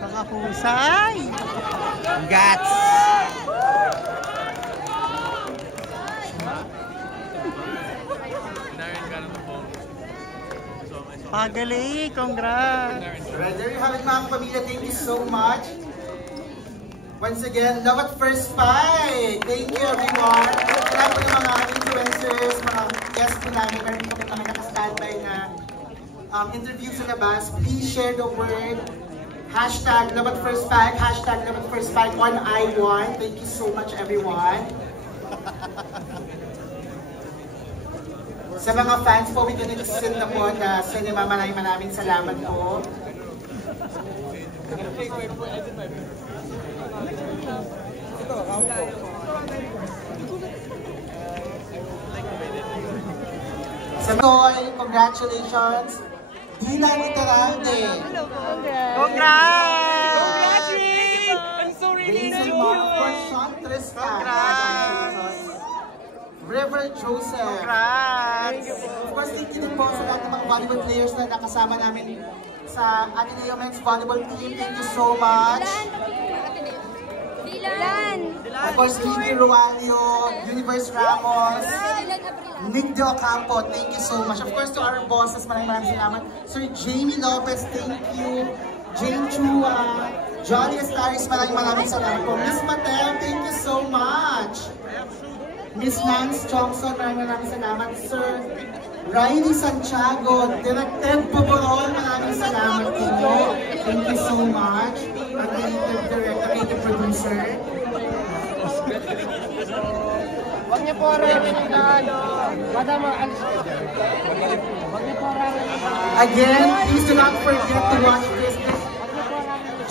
Pakahusay! Congrats! Pagaling! Congrats! Alright, there you have it mga kapamilya. Thank you so much. Once again, love at first fight! Thank you everyone! Salamat po yung mga influencers, mga guests po namin. Meron po kami naka-standby na interview sa labas. Please share the word. Hashtag love at first fight. Hashtag love at first fight on I1. Thank you so much everyone. Sa mga fans po, we can extend na po na cinema. Maraming salamat po. Sa mga congratulations! Dina Iteralde! Congrats! Congrats, Rick! I'm so relieved! River Joseph. Congrats! Of course, thank you din po sa lahat ng mga volleyball players na nakasama namin sa Ateneo Men's Volleyball Team. Thank you so much. Of course, Vivi Rualio, Universe Ramos, Nick De Ocampo, thank you so much. Of course, to our bosses, maraming salamat. Sir Jamie Lopez, thank you. Jane Chua, Johnny Estaris, maraming salamat po. Miss Mateo, thank you so much. Miss Nance Johnson, maraming salamat. Sir Riley Santiago, Director Poborol, maraming salamat po. Thank you so much. Creative Director, Creative Producer. Huwag niyo po aramin na ano. Madam, alis ka dyan. Huwag niyo po aramin na. Again, please do not forget to watch this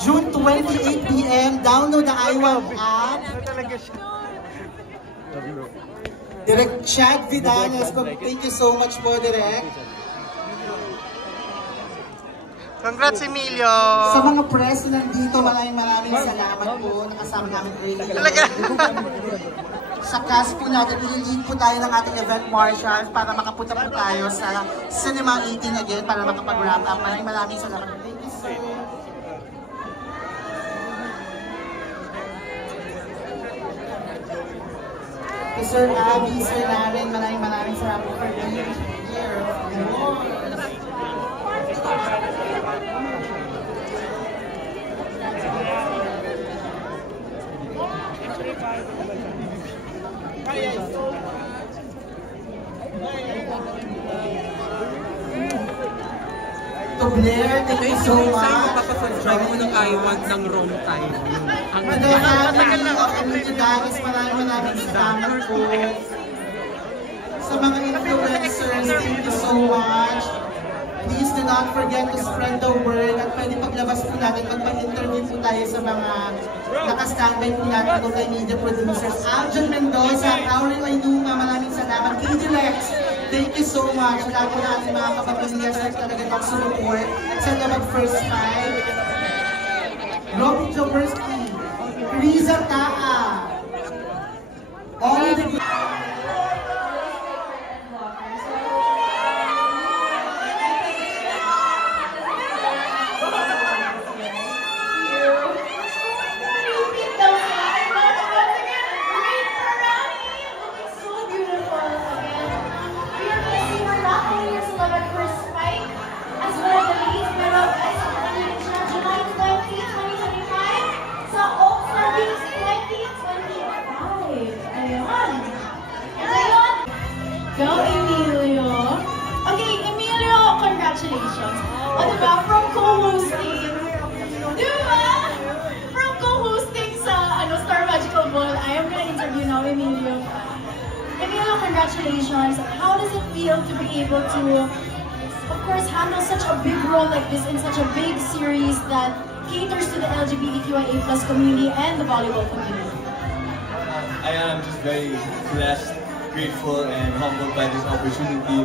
June 28 PM. Download the I1 app. Direct Chad Vidanes, thank you so much po, Direct. Congrats, Emilio! Sa mga press na nandito, maraming salamat po. Nakasama namin earlier. Talaga? Sa cast po natin, i-lead po tayo ng ating event marshal para makapunta po tayo sa Cinema 18 again para makapag-wrap up. Maraming salamat. Thank you so much. Sir Abby, Sir Naren, maraming salamat for being here. To Blair, thank you so much. Magpapasubscribe mo ng I1 ng wrong time. Ang matagal na ako ng Dagis, maraming salamat po. Sa mga influencers, thank you so much. Please do not forget to spread the word at pwede paglabas po natin, magpa-interview po tayo sa mga nakastandby po natin kung kay media producers. Aljon Mendoza, Aurel Aynuma, maraming salamat. KD Lex, thank you so much. Lahat po na ating mga kapamilya sa talaga nag-support sa Love First Fight. Robin Jaworski, Riza Taa, all of the Go, Emilio. Okay, Emilio, congratulations. O, diba, from co-hosting, diba? From co-hosting sa Star Magical Ball, I am gonna interview now, Emilio. Emilio, congratulations. How does it feel to be able to, of course, handle such a big role like this in such a big series that caters to the LGBTQIA+ community and the volleyball community? I am just very blessed, grateful, and humbled by this opportunity.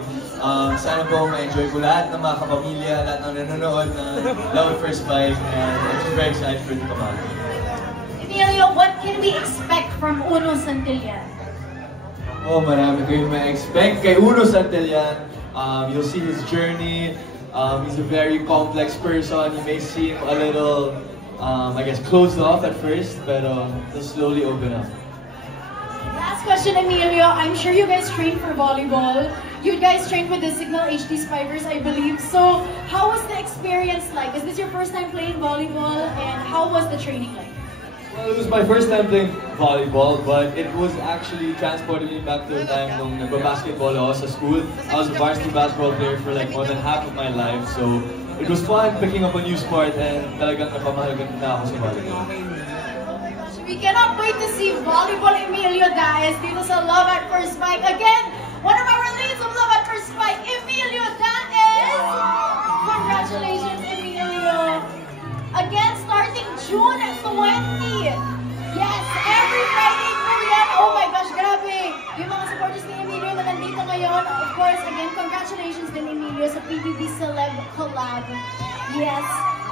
Sana po ma-enjoy ko lahat ng mga kapamilya, lahat ng nanonood ng Love at First Fight, and I'm just very excited for it to come out. Emilio, what can we expect from Uno Santillan? Oh, marami kayong ma-expect kay Uno Santillan. You'll see his journey. He's a very complex person. He may seem a little, I guess, closed off at first, but he'll slowly open up. Last question, Emilio. I'm sure you guys trained for volleyball. You guys trained with the Signal HD Spikers, I believe. So, how was the experience like? Is this your first time playing volleyball? And how was the training like? Well, it was my first time playing volleyball, but it was actually transported me back to a time nung nagba-basketball ako sa school. I was a varsity basketball player for like more than half of my life, so it was fun picking up a new sport and talagang napamahalagan na ako sa volleyball. We cannot wait to see volleyball Emilio Daes dito sa Love at First Spike. Again, one of our leads of Love at First Spike, Emilio Daes! Congratulations, Emilio! Again, starting June 20. Yes, every Friday po yan. Oh my gosh, grabe! Yung mga supporters ni Emilio na nandito ngayon. Of course, again, congratulations din Emilio sa PBB Celeb Collab. Yes.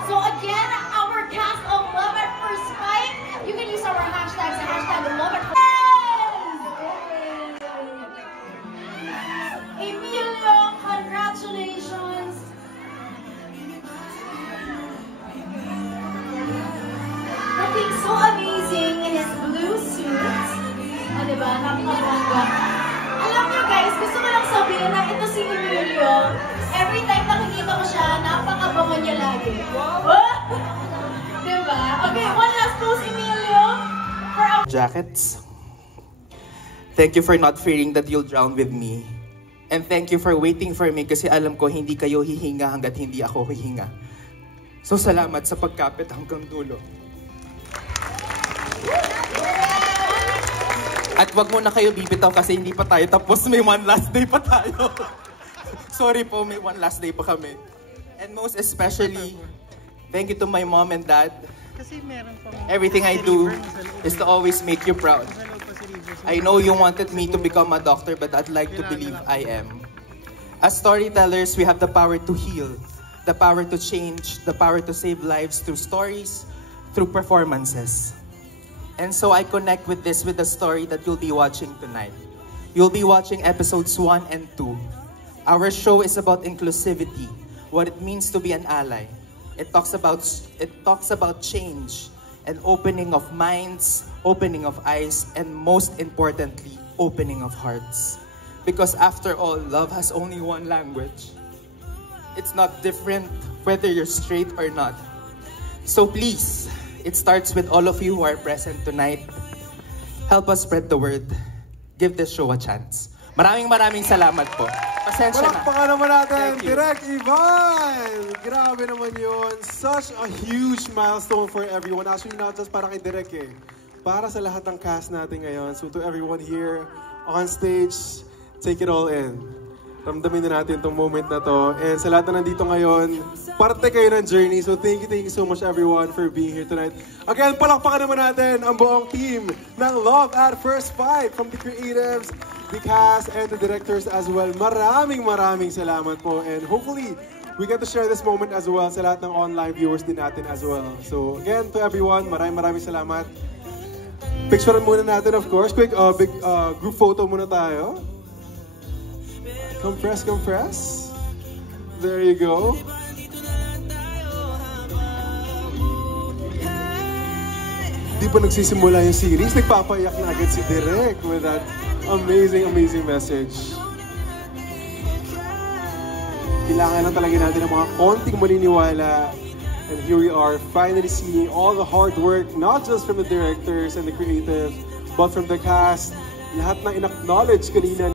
So again, our cast of Love at First Spike, you can use our hashtags, hashtag Love at First Spike. Emilio, congratulations. Looking so amazing in his blue suit. O, diba? Napakabongga. Alam niyo guys, gusto ko lang sabihin na ito si Emilio. Every time nakikita ko siya, napakabango niya lagi. Diba? Okay, one last pose, Emilio. For our jackets. Thank you for not fearing that you'll drown with me. And thank you for waiting for me kasi alam ko hindi kayo hihinga hanggat hindi ako hihinga. So salamat sa pagkapit hanggang dulo. At wag mo na kayo bibitaw kasi hindi pa tayo tapos, may one last day pa tayo. Sorry po, may one last day pa kami. And most especially, thank you to my mom and dad. Everything I do is to always make you proud. I know you wanted me to become a doctor, but I'd like to believe I am. As storytellers, we have the power to heal, the power to change, the power to save lives through stories, through performances. And so I connect with this with the story that you'll be watching tonight. You'll be watching episodes 1 and 2. Our show is about inclusivity, what it means to be an ally. It talks about change, and opening of minds, opening of eyes, and most importantly, opening of hearts. Because after all, love has only one language. It's not different whether you're straight or not. So please, it starts with all of you who are present tonight. Help us spread the word. Give this show a chance. Maraming salamat po. Pasensya na. Palakpakan naman natin, Direk Ivan! Grabe naman yun. Such a huge milestone for everyone. Actually, not just para kay Direk eh. Para sa lahat ng cast natin ngayon. So to everyone here on stage, take it all in. Ramdamin na natin itong moment na to. And sa lahat na nandito ngayon, parte kayo ng journey. So thank you so much everyone for being here tonight. Again, palakpakan naman natin ang buong team ng Love at First Spike, from the creatives, the cast, and the directors as well. Maraming salamat po. And hopefully, we get to share this moment as well sa lahat ng online viewers din natin as well. So again, to everyone, maraming salamat. Picturean muna natin, of course. Quick big group photo muna tayo. Compress. There you go. Di pa nagsisimula yung series, nagpapayak na agad si Direk with that amazing message. Kailangan lang talaga natin ng mga konting maniniwala. And here we are, finally seeing all the hard work, not just from the directors and the creatives, but from the cast. Lahat na in-acknowledge kanina